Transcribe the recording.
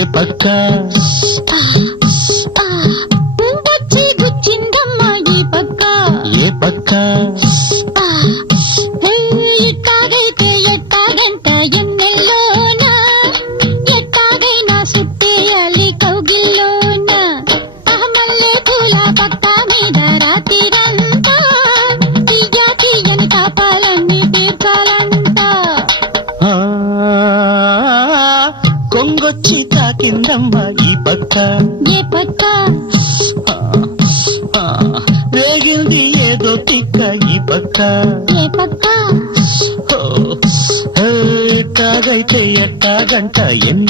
ఏ పక్క వచ్చి గుచ్చిందమ్మా ఈ పక్క ఏ పక్క ఎట్టాగైతే ఎట్టాగంట ఎన్నెల్లోన ఎట్టాగైనా సుట్టేయాలి కౌగిల్లోన మల్లె పూల పక్క మీద రాత్రిరంతా తీయ తీయని తాపాలన్నీ తీర్చాలంట కొంగొచ్చి తాకిందమ్మా ఈ పక్క ఏ పక్క రేగింది ఏదో తిక్క ఈ పక్క ఏ పక్క ఎట్టాగైతే ఎట్టాగంట ఎన్ని